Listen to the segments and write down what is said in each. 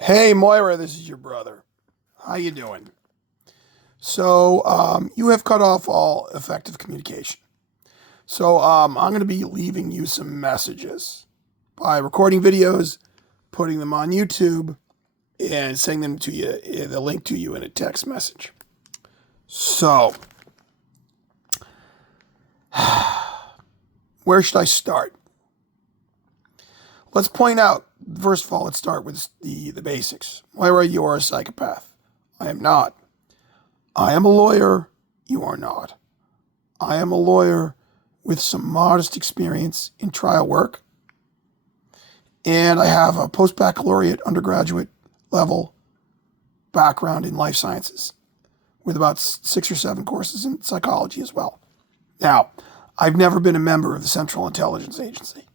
Hey Moira, this is your brother. How you doing? You have cut off all effective communication. I'm going to be leaving you some messages by recording videos, putting them on YouTube, and sending them to you, the link to you in a text message. So, where should I start? Let's point out, first of all, let's start with the basics. Moira, you are a psychopath. I am not. I am a lawyer. You are not. I am a lawyer with some modest experience in trial work, and I have a post-baccalaureate undergraduate level background in life sciences with about 6 or 7 courses in psychology as well. Now, I've never been a member of the Central Intelligence Agency,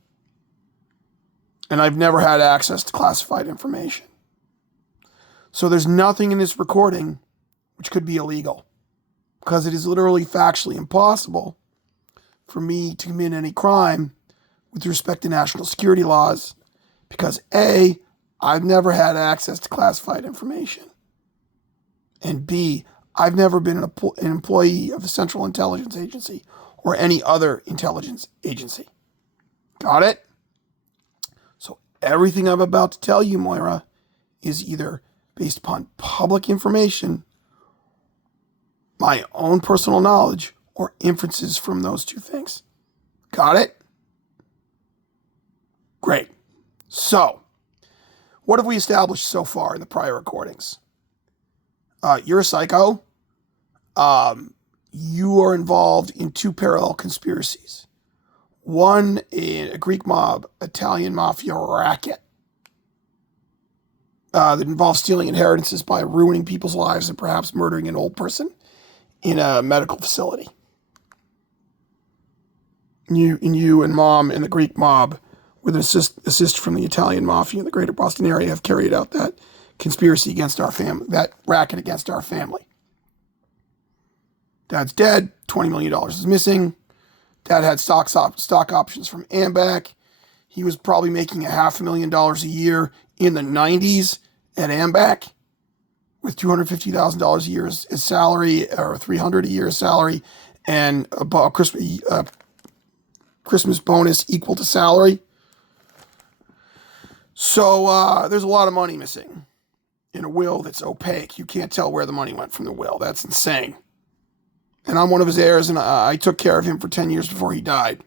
and I've never had access to classified information. So there's nothing in this recording which could be illegal, because it is literally factually impossible for me to commit any crime with respect to national security laws, because A, I've never had access to classified information, and B, I've never been an employee of the Central Intelligence Agency or any other intelligence agency. Got it? So everything I'm about to tell you, Moira, is either based upon public information, my own personal knowledge, or inferences from those two things. Got it? Great. So, what have we established so far in the prior recordings? You're a psycho. You are involved in 2 parallel conspiracies. One, a Greek mob, Italian mafia racket that involves stealing inheritances by ruining people's lives and perhaps murdering an old person in a medical facility. You and mom and the Greek mob, with an assist from the Italian mafia in the greater Boston area, have carried out that conspiracy against our family, that racket against our family. Dad's dead. $20 million is missing. Dad had stock options from Ambac. He was probably making $500,000 a year in the 90s at Ambac, with $250,000 a year as salary, or $300 a year as salary, and a Christmas bonus equal to salary. So there's a lot of money missing in a will that's opaque. You can't tell where the money went from the will. That's insane. And I'm one of his heirs, and I took care of him for 10 years before he died.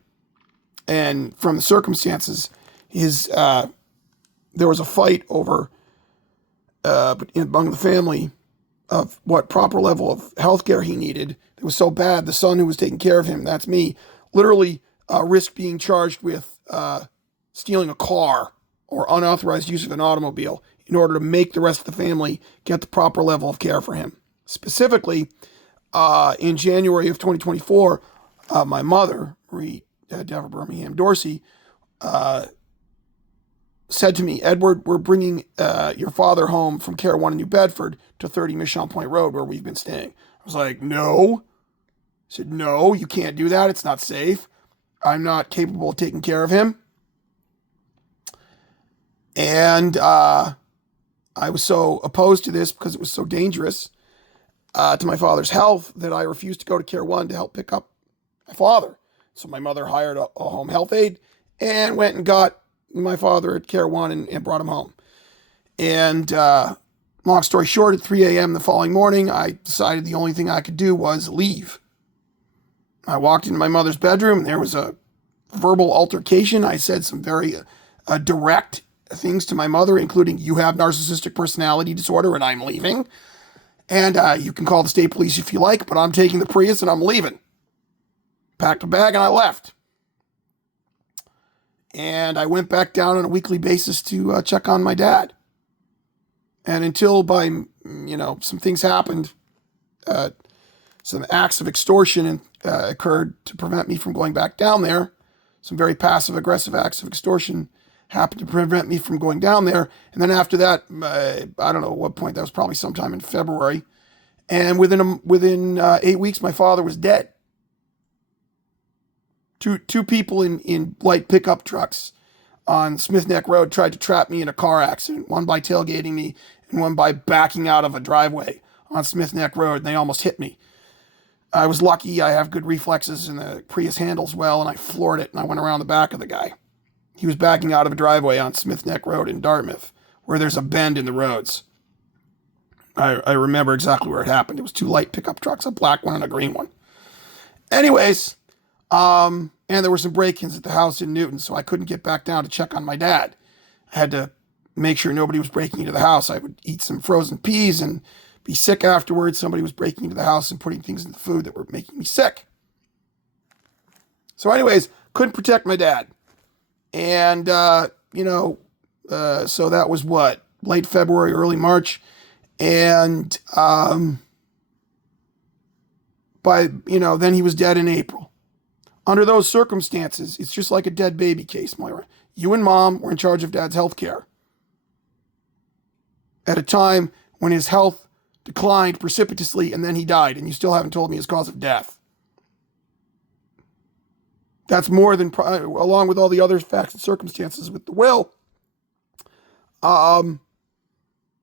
And from the circumstances, there was a fight over among the family of what proper level of health care he needed. It was so bad, the son who was taking care of him, that's me, literally risked being charged with stealing a car or unauthorized use of an automobile in order to make the rest of the family get the proper level of care for him. Specifically, in January of 2024, my mother, Marie Deborah Birmingham Dorsey, said to me, "Edward, we're bringing your father home from Care One in New Bedford to 30 Michon Point Road, where we've been staying." I was like, "No." I said, "No, you can't do that. It's not safe. I'm not capable of taking care of him." And I was so opposed to this because it was so dangerous to my father's health that I refused to go to Care One to help pick up my father. So my mother hired a home health aide and went and got my father at Care One and brought him home. And long story short, at 3 a.m. the following morning, I decided the only thing I could do was leave. I walked into my mother's bedroom, and there was a verbal altercation. I said some very direct things to my mother, including, "You have narcissistic personality disorder, and I'm leaving. And you can call the state police if you like, but I'm taking the Prius and I'm leaving." Packed a bag and I left. And I went back down on a weekly basis to check on my dad. And until some things happened, some acts of extortion occurred to prevent me from going back down there. Some very passive aggressive acts of extortion happened to prevent me from going down there. And then after that, I don't know at what point, that was probably sometime in February. And within 8 weeks, my father was dead. Two people in light pickup trucks on Smith Neck Road tried to trap me in a car accident, one by tailgating me and one by backing out of a driveway on Smith Neck Road, and they almost hit me. I was lucky. I have good reflexes and the Prius handles well, and I floored it, and I went around the back of the guy. He was backing out of a driveway on Smith Neck Road in Dartmouth, where there's a bend in the roads. I remember exactly where it happened. It was two light pickup trucks, a black one and a green one. Anyways, and there were some break-ins at the house in Newton, so I couldn't get back down to check on my dad. I had to make sure nobody was breaking into the house. I would eat some frozen peas and be sick afterwards. Somebody was breaking into the house and putting things in the food that were making me sick. So anyways, couldn't protect my dad. And, so that was what? Late February, early March. And then he was dead in April. Under those circumstances, it's just like a dead baby case, Moira. You and Mom were in charge of Dad's health care at a time when his health declined precipitously and then he died, and you still haven't told me his cause of death. That's more than, along with all the other facts and circumstances with the will, and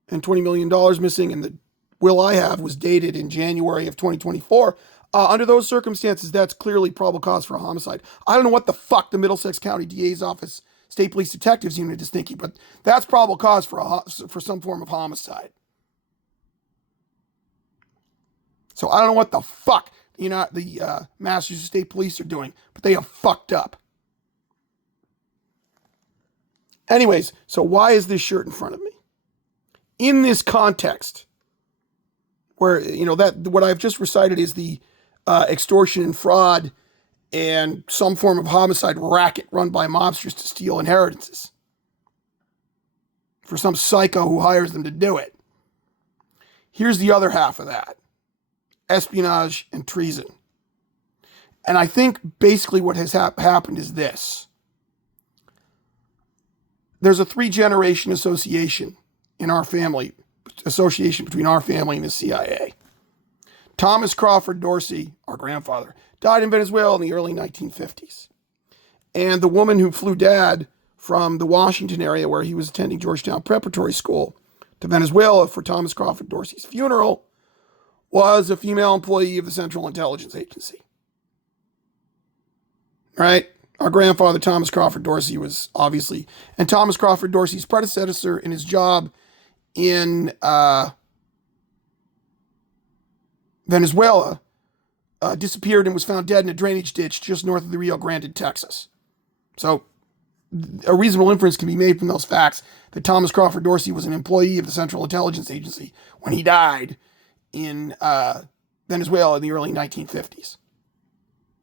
$20 million missing, and the will I have was dated in January of 2024. Under those circumstances, that's clearly probable cause for a homicide. I don't know what the fuck the Middlesex County DA's office, State Police Detectives Unit is thinking, but that's probable cause for some form of homicide. So I don't know what the fuck the Massachusetts State Police are doing, but they have fucked up. Anyways, so why is this shirt in front of me? In this context, where, that what I've just recited is the extortion and fraud and some form of homicide racket run by mobsters to steal inheritances for some psycho who hires them to do it. Here's the other half of that: espionage and treason. And I think basically what has happened is this. There's a 3-generation association in our family, association between our family and the CIA. Thomas Crawford Dorsey, our grandfather, died in Venezuela in the early 1950s. And the woman who flew Dad from the Washington area, where he was attending Georgetown Preparatory School, to Venezuela for Thomas Crawford Dorsey's funeral was a female employee of the Central Intelligence Agency. Right? Our grandfather, Thomas Crawford Dorsey, was obviously, and Thomas Crawford Dorsey's predecessor in his job in Venezuela disappeared and was found dead in a drainage ditch just north of the Rio Grande, Texas. So a reasonable inference can be made from those facts that Thomas Crawford Dorsey was an employee of the Central Intelligence Agency when he died in Venezuela in the early 1950s,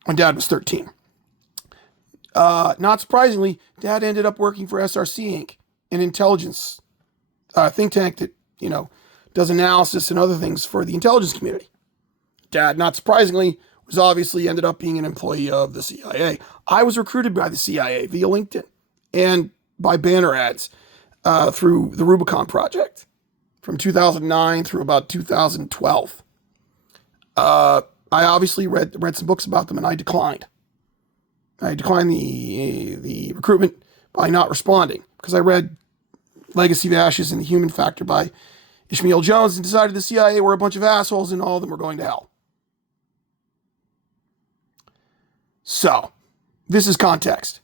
when Dad was 13. Not surprisingly, Dad ended up working for SRC Inc., an intelligence think tank that, does analysis and other things for the intelligence community. Dad, not surprisingly, was obviously ended up being an employee of the CIA. I was recruited by the CIA via LinkedIn and by banner ads through the Rubicon Project from 2009 through about 2012. I obviously read some books about them, and I declined. I declined the recruitment by not responding because I read Legacy of Ashes and The Human Factor by Ishmael Jones and decided the CIA were a bunch of assholes and all of them were going to hell. So, this is context,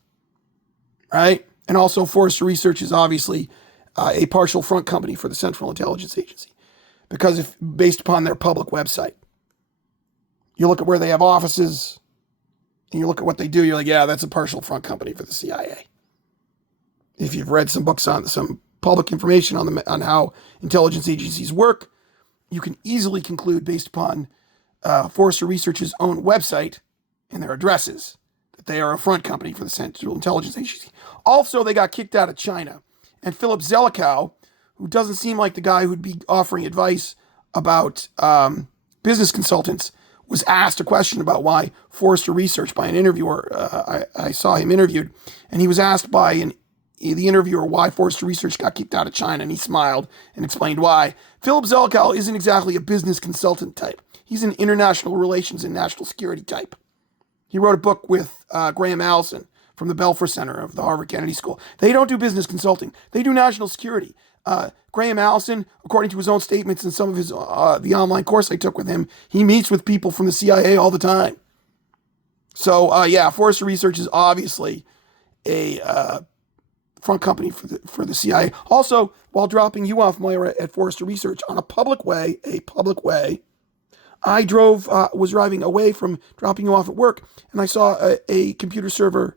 right? And also, Forrester Research is obviously a partial front company for the Central Intelligence Agency because if based upon their public website, you look at where they have offices and you look at what they do, you're like, yeah, that's a partial front company for the CIA. If you've read some books on some public information on how intelligence agencies work, you can easily conclude based upon Forrester Research's own website and their addresses that they are a front company for the Central Intelligence Agency. Also, they got kicked out of China. And Philip Zelikow, who doesn't seem like the guy who'd be offering advice about business consultants, was asked a question about why Forrester Research by an interviewer. I saw him interviewed, and he was asked by the interviewer why Forrester Research got kicked out of China, and he smiled and explained why. Philip Zelikow isn't exactly a business consultant type. He's an international relations and national security type. He wrote a book with Graham Allison from the Belfer Center of the Harvard Kennedy School. They don't do business consulting. They do national security. Graham Allison, according to his own statements in some of his the online course I took with him, he meets with people from the CIA all the time. So yeah, Forrester Research is obviously a front company for the CIA. Also, while dropping you off, Moira, at Forrester Research on a public way, I was driving away from dropping you off at work, and I saw a computer server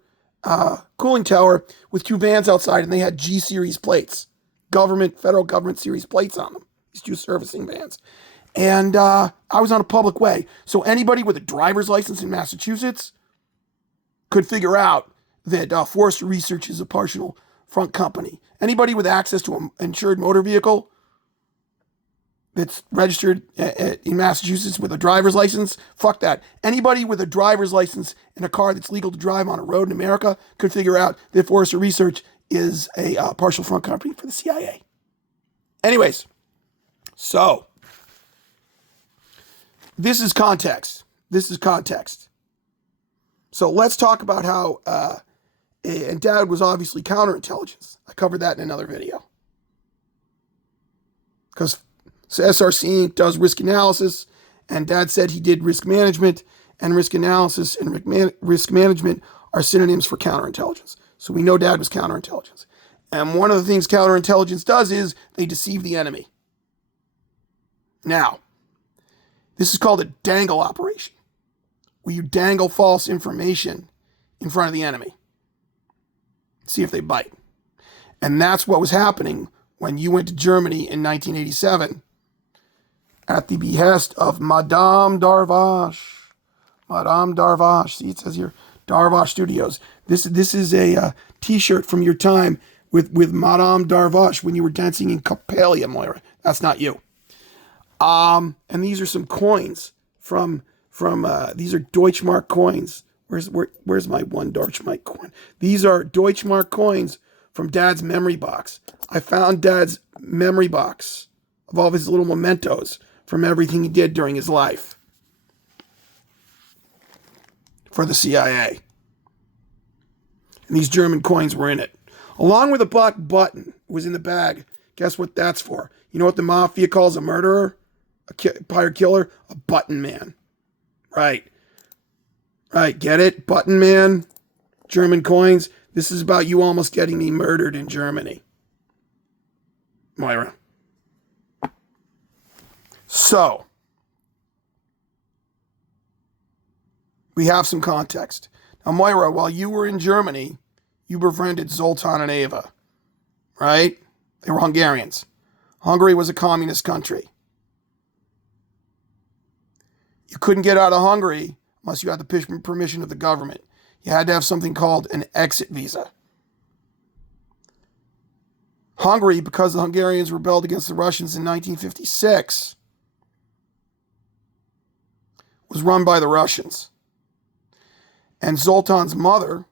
cooling tower with two vans outside, and they had G series plates, federal government series plates on them. These two servicing vans, and I was on a public way, so anybody with a driver's license in Massachusetts could figure out that Forrester Research is a partial front company. Anybody with access to an insured motor vehicle that's registered in Massachusetts with a driver's license, fuck that. Anybody with a driver's license in a car that's legal to drive on a road in America could figure out that Forrester Research is a partial front company for the CIA. Anyways, so this is context. So let's talk about how, and Dad was obviously counterintelligence. I covered that in another video. Because SRC Inc. does risk analysis, and Dad said he did risk management, and risk analysis and risk management are synonyms for counterintelligence. So we know Dad was counterintelligence. And one of the things counterintelligence does is they deceive the enemy. Now, this is called a dangle operation, where you dangle false information in front of the enemy. See if they bite. And that's what was happening when you went to Germany in 1987 at the behest of Madame Darvash. Madame Darvash. See, it says here, Darvash Studios. This is a t-shirt from your time with Madame Darvash when you were dancing in Coppelia, Moira. That's not you. And these are some coins from these are Deutschmark coins. Where's my one Deutschmark coin? These are Deutschmark coins from Dad's memory box. I found Dad's memory box of all of his little mementos from everything he did during his life for the CIA. And these German coins were in it. Along with a black button was in the bag. Guess what that's for? You know what the mafia calls a murderer? A pirate killer? A button man. Right, get it? Button man, German coins. This is about you almost getting me murdered in Germany, Moira. So, we have some context. Now, Moira, while you were in Germany, you befriended Zoltan and Eva, right? They were Hungarians. Hungary was a communist country. You couldn't get out of Hungary unless you had the permission of the government. You had to have something called an exit visa. Hungary, because the Hungarians rebelled against the Russians in 1956, was run by the Russians. And Zoltan's mother,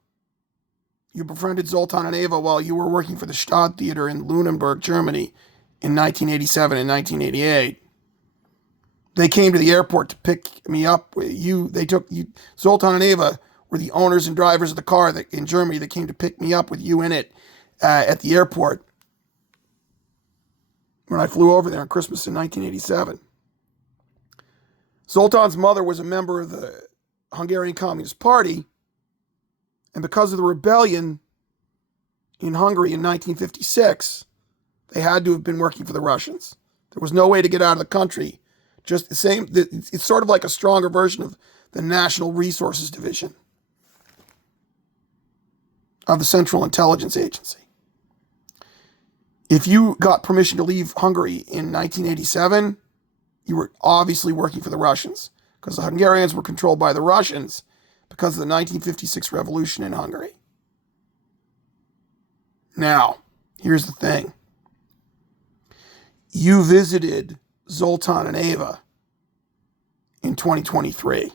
you befriended Zoltan and Eva while you were working for the Stadttheater in Lunenburg, Germany in 1987 and 1988. They came to the airport to pick me up. Zoltan and Eva were the owners and drivers of the car in Germany that came to pick me up with you in it at the airport when I flew over there on Christmas in 1987. Zoltan's mother was a member of the Hungarian Communist Party, and because of the rebellion in Hungary in 1956, they had to have been working for the Russians. There was no way to get out of the country. Just the same, it's sort of like a stronger version of the National Resources Division of the Central Intelligence Agency. If you got permission to leave Hungary in 1987, you were obviously working for the Russians, because the Hungarians were controlled by the Russians because of the 1956 revolution in Hungary. Now, here's the thing. You visited Zoltan and Eva in 2023.